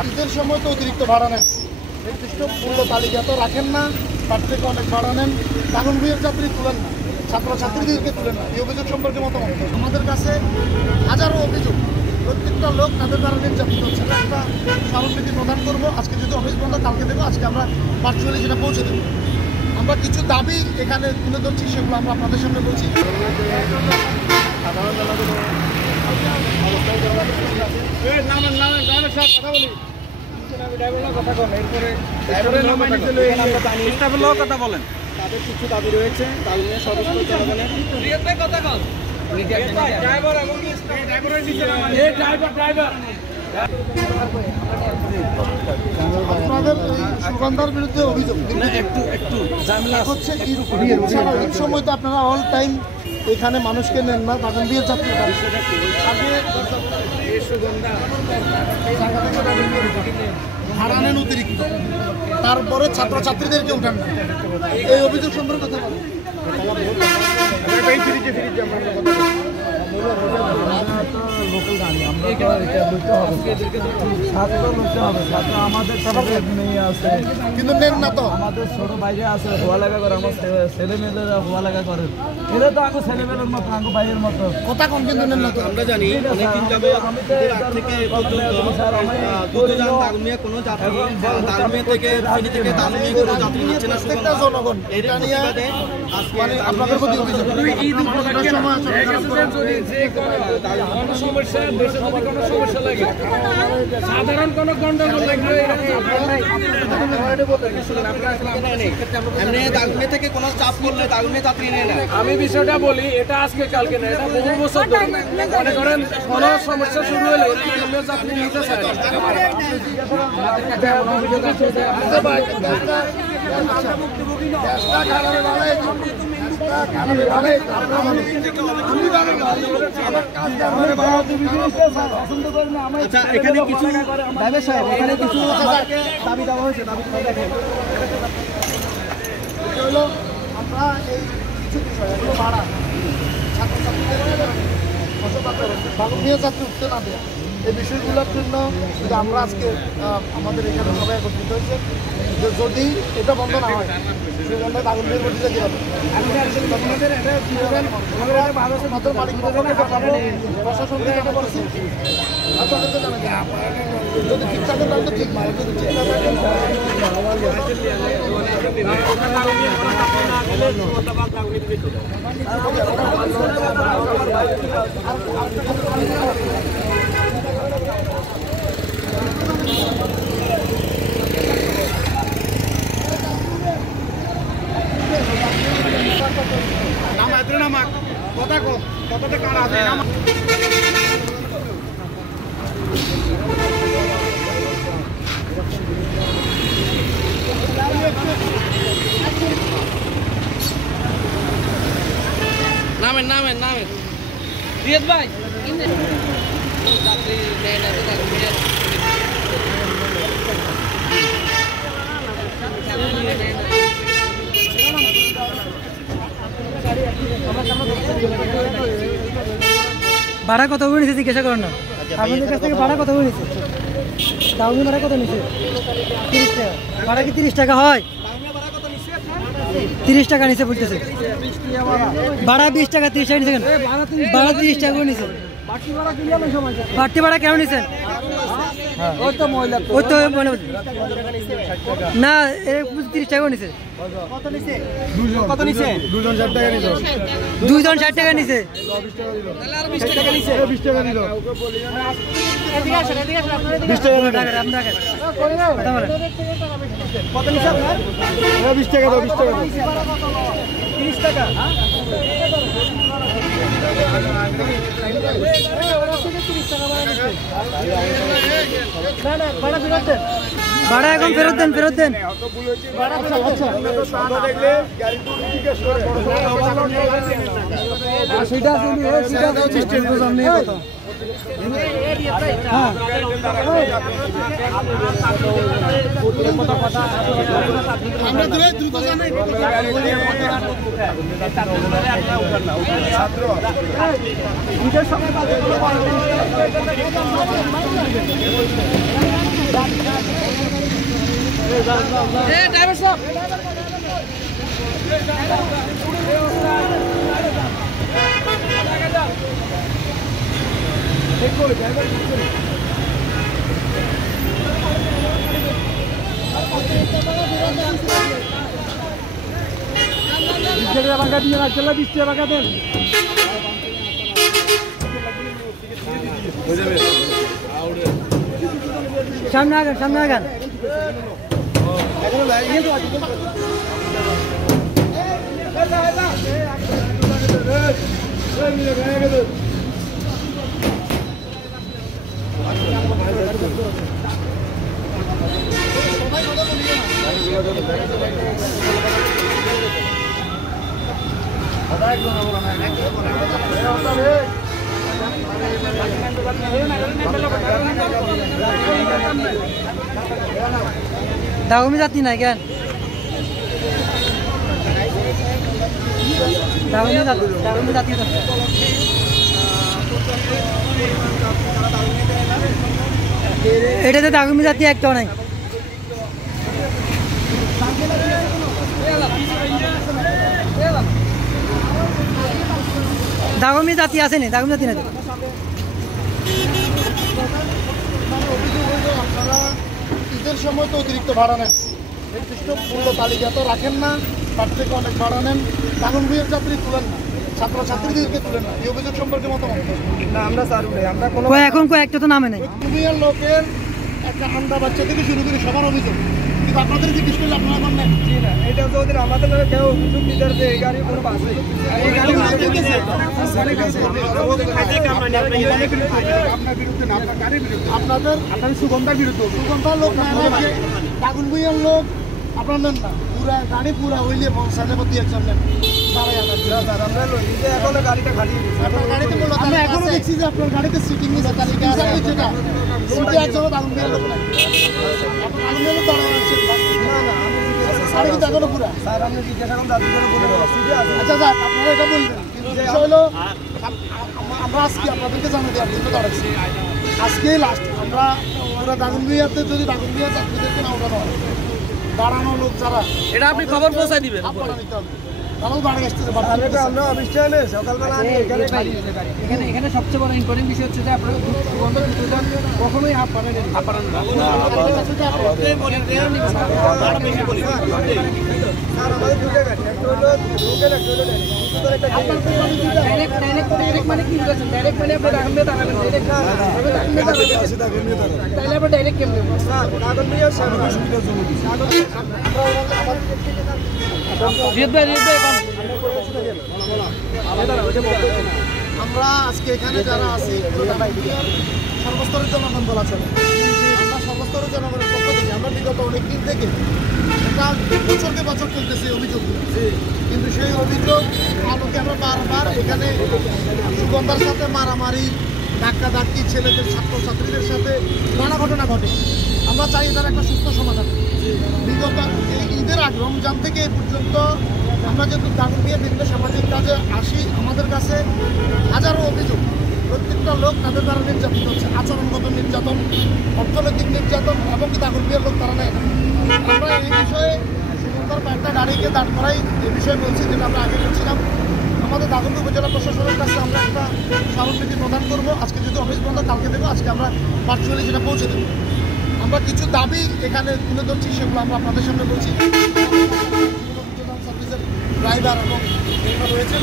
ঈদের সময় তো অতিরিক্ত ভাড়া নেন, নির্দিষ্ট মূল্য তালিকা তো রাখেন না, তার থেকে অনেক ভাড়া নেন, দাগনভূঞার যাত্রী তুলেন না, ছাত্রছাত্রীদেরকে তুলেন না। এই অভিযোগ সম্পর্কে মতামত আমাদের কাছে হাজারো অভিযোগ, প্রত্যেকটা লোক তাদের দ্বারা নির্যাতিত হচ্ছে। একটা স্মরণনীতি প্রদান করবো, আজকে যদি অফিস বন্ধ কালকে দেবো, আজকে আমরা ভার্চুয়ালি সেটা পৌঁছে দেবো। আমরা কিছু দাবি এখানে তুলে ধরছি, সেগুলো আমরা আপনাদের সামনে বলছি। কথা বলেন, তাদের কিছু দাবি রয়েছে, দাবি নিয়ে সমস্ত জনগণের আপনাদের সুগন্ধার বিরুদ্ধে অভিযোগ একটু ঝামেলা হচ্ছে ঈদ সময় তো আপনারা অল টাইম এখানে মানুষকে নেন না, দাগনভূঞার যাত্রী ভাড়া নেন অতিরিক্ত, তারপরে ছাত্রছাত্রীদেরকে উঠান না। এই অভিযোগ সম্পর্কে কথা বলেন। কিন্তু নেন না তো, আমাদের ছোট বাইরে আছে হওয়ালেখা করে, আমার ছেলে মেয়েরা হওয়ালেখা করে, এরা তো আগে ছেলে মেয়ের মতো, আগে বাইরের মতো কথা কম, কিন্তু নেন না তো। আমরা জানি অনেকদিন যাবে থেকে দাগনভূঞা কোনো যাত্রী, দাগনভূঞা থেকে ফেনী থেকে দাগনভূঞা কোনো যাত্রী নিচ্ছে না। প্রত্যেকটা জনগণ এটা নিয়ে মানে আপনাদের প্রতি অভিযোগ। ঈদ উপলক্ষে সময় কোনো সমস্যা, দেশে যদি কোনো সমস্যা লাগে, সাধারণ কোনো গন্ডগোল লাগলে দাগনভূঞা থেকে কোনো চাপ করলে দাগনভূঞা যাত্রী নেয় না। আমি বিষয়টা বলি, এটা আজকে কালকে না, এটা বহু বছর ধরে। মনে করেন কোনো সমস্যা শুরু হলে দাগনভূঞা যাত্রী নিতে চায় আচ্ছা, এখানে কিছু দাবি সাহেব, এখানে কিছু দাবি দেওয়া হয়েছে, দাবি দেখেন হলো আমরা এই কিছু বিষয় এগুলো ভাড়া দাগনভূঞা যাত্রী উঠতে না দেয়, এই বিষয়গুলোর জন্য যদি আমরা আজকে আমাদের এখানে সবাই একত্রিত হয়েছে, যদি এটা বন্ধ না হয় সেজন্য দাগনভূঞার প্রতি যেতে হবে। প্রশাসন থেকে এটা করছি, আপনাদেরকে জানা যায় যদি ঠিক থাকে তাহলে তো ঠিক নয়, যদি ঠিক না থাকে কথা কম, কথাতে কারা আছে নামেন রিয়াদ ভাই ভাড়া কত করে নিচ্ছে জিজ্ঞাসা করেন না, আপনাদের কাছ থেকে ভাড়া কত করে নিচ্ছে? দাউনি ভাড়া কত নিচ্ছে? 30 টাকা। ভাড়া কি 30 টাকা হয়? 30 টাকা নিচে বলতেছে, ভাড়া 20 টাকা, 30 টাকা নিচ্ছে কেন? ভাড়া 30 টাকা করে নিচ্ছে। বাড়তি ভাড়া কেন নিচ্ছেন? ওই তো মহিলা না, 30 টাকা নিচ্ছে। কত নিছে? 2জন 60 টাকা নিল, 2জন 60 টাকা নিচ্ছে। 20 টাকা নিল, 20 টাকা নিল, 20 টাকা নিল, কত নিছে আপনার? 20 টাকা দাও, 20 টাকা দাও, 30 টাকা। ভাড়া এখন ফেরত দেন, ফেরত দেন। সেটা ছাত্র ড্রাইভার সাহেব সামনে আগান, সামনে আগান। দাগমি যাত্রী নাই কেন? দাগমি যাত্রী এটাতে দাগমি যাত্রী একটাও নাই। দাগমি জাতি আছে নি? দাগমি জাতি নাই। আপনারা ঈদের সময় তো অতিরিক্ত ভাড়া নেন, নির্দিষ্ট মূল্য তালিকা তো রাখেন না, তার থেকে অনেক ভাড়া নেন, দাগনভূঞার যাত্রী তুলেন না, ছাত্রছাত্রীদেরকে তুলেন না। এই অভিযোগ সম্পর্কে মতামত না, আমরা চালু নেই, আমরা কোনো এখন একটা তো নামে নাই। দাগনভূঞার লোকের একটা আন্দা বাচ্চা থেকে শুরু করে সবার অভিযোগ, কিন্তু আপনাদের জিজ্ঞেস করলে আপনারা মানেন না। এটা তো ওদের আমাদের নামে কেউ অভিযোগ দিতে এই গাড়ি কোনো বাস নেই। এই গাড়ি আপনার বিরুদ্ধে না, আপনার গাড়ির বিরুদ্ধে, আপনাদের সুগন্ধার বিরুদ্ধে। সুগন্ধার লোক দাগনভূঞার লোক আপনার নেন না, পুরা গাড়ি পুরা হইলে সাজাপতি একজন নেন। আমরা গাড়িটা খালি আমরা এখনো দেখছি যে আপনার গাড়িতে সিটিং যেটা সিটে একজনও দাগনভূঞার লোক নাই। দাগনভূঞার লোক গাড়ি কিন্তু এখনো পুরা। স্যার আমরা জিজ্ঞাসা করলাম দাদু বলে আচ্ছা যাক, আপনারা এটা বলবেন, কিন্তু বিষয় হলো আমরা আজকে আপনাদেরকে জানিয়ে দেওয়ার জন্য দাঁড়াচ্ছি। আজকেই লাস্ট আমরা পুরো দাগনভূঞাতে যদি দাগনভূঞা চাকরিদেরকে না উঠানো হয়, দাঁড়ানো লোক যারা এটা আপনি খবর পৌঁছায় দিবেন। আপনারা নিতে হবে, তারাও বাড়ি আসতেছে। আমরা অফিসে সকালবেলা আনি এখানে খালি এখানে সবচেয়ে বড় ইম্পর্টেন্ট বিষয় হচ্ছে যে আপনারা সুগন্ধ জুতোটা কখনোই হাফ পারেন না। স্যার আমাদের দুটো গাড়ি, একটা হলো লোকের, একটা হলো ডাইরেক্ট মানে কি বলেছেন? ডাইরেক্ট মানে আপনি দাগনভূঞা দাঁড়াবেন, তাহলে আপনি ডাইরেক্ট কেমন আমরা আজকে এখানে যারা আছি সর্বস্তরের জনগণ বলা চলে। আমরা সর্বস্তরের জনগণের পক্ষ থেকে আমরা বিগত অনেক দিন থেকে এটা বছরকে বছর চলতেছে অভিযোগগুলো, কিন্তু সেই অভিযোগ আলোকে আমরা বারবার এখানে সুগন্ধার সাথে মারামারি, ধাক্কাধাক্কি, ছেলেদের ছাত্রছাত্রীদের সাথে নানা ঘটনা ঘটে। আমরা চাই এটার একটা সুস্থ সমাধান। বিগত এই ঈদের আগে রমজান থেকে এ পর্যন্ত আমরা যেহেতু দাগনভূঞা বিভিন্ন সামাজিক কাজে আসি, আমাদের কাছে হাজারো অভিযোগ। প্রত্যেকটা লোক তাদের দ্বারা নির্যাতিত হচ্ছে, আচরণগত নির্যাতন, অর্থনৈতিক নির্যাতন, এবং কি দাগনভূঞার লোক তারা নেয় না। আমরা এই বিষয়ে সুগন্ধার কয়েকটা গাড়িকে দাঁড় করাই এই বিষয়ে বলছি, যেটা আমরা আগে বলছিলাম। আমাদের দাগনভূঞা উপজেলা প্রশাসনের কাছে আমরা একটা স্মারকলিপি প্রদান করবো। আজকে যদি অফিস বন্ধ, কালকে দেবো, আজকে আমরা ভার্চুয়ালি সেটা পৌঁছে দেবো। আমরা কিছু দাবি এখানে তুলে ধরছি, সেগুলো আমরা আপনাদের সামনে বলছি। সার্ভিসের ড্রাইভার এবং রয়েছেন,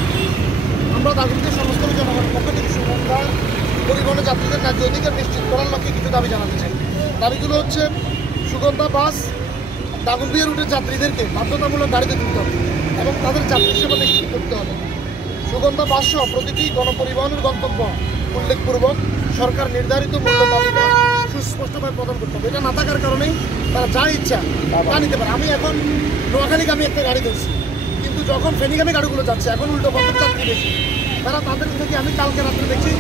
আমরা দাগনভূঞা সমস্ত জনগণের পক্ষ থেকে সুগন্ধা পরিবহনের যাত্রীদের ন্যায্য অধিকার নিশ্চিত করার লক্ষ্যে কিছু দাবি জানাতে চাই। দাবিগুলো হচ্ছে সুগন্ধা বাস দাগনভূঞা রুটের যাত্রীদেরকে বাধ্যতামূলক গাড়িতে তুলতে হবে এবং তাদের যাত্রী সেবা নিশ্চিত করতে হবে। সুগন্ধা বাস সহ প্রতিটি গণপরিবহনের গন্তব্য উল্লেখপূর্বক সরকার নির্ধারিত মূল্য তালিকা সুস্পষ্টভাবে প্রদান করতে হবে। এটা না থাকার কারণেই তারা যা ইচ্ছা তা নিতে পারে। আমি এখন নোয়াখালীগামী একটা গাড়ি ধরছি, কিন্তু যখন ফেনীগামী গাড়িগুলো যাচ্ছে এখন উল্টো পথের যাত্রী বেশি। তারা তাদের থেকে আমি কালকে রাত্রে দেখছি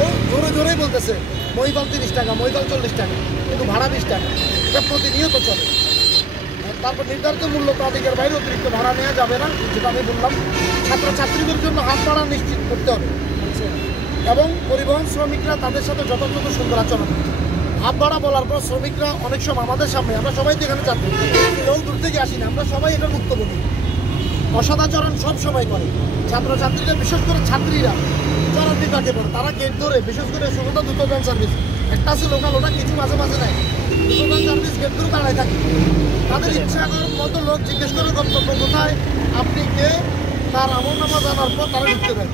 ও জোরে জোরেই বলতেছে মহিপাল 30 টাকা, মহিপাল 40 টাকা, কিন্তু ভাড়া 20 টাকা। এটা প্রতিনিয়ত চলে। তারপর নির্ধারিত মূল্য তালিকার বাইরে অতিরিক্ত ভাড়া নেওয়া যাবে না, যেটা আমি বললাম। ছাত্রছাত্রীদের জন্য হাত ভাড়া নিশ্চিত করতে হবে এবং পরিবহন শ্রমিকরা তাদের সাথে যথাযথ সুন্দর আচরণ। হাত বাড়া বলার পর শ্রমিকরা অনেক সময় আমাদের সামনে, আমরা সবাই তো এখানে চাকরি, কেউ দূর থেকে আসি না, আমরা সবাই এটা ভুক্তভোগী। অসদাচরণ সব সময় করে ছাত্রছাত্রীরা, বিশেষ করে ছাত্রীরা চরণ বিপাকে পড়ে। তারা গেট ধরে, বিশেষ করে সুগন্ধা দ্রুতগামী সার্ভিস একটা আছে লোকাল, ওটা কিছু মাঝে মাঝে নেয়, দ্রুতগামী সার্ভিস গেট ধরে দাঁড়ায় থাকে। তাদের ইচ্ছা মতো লোক জিজ্ঞেস করে গন্তব্য কোথায়, আপনি কে, তার আমলনামা জানার পর তারা ঢুকতে দেয়।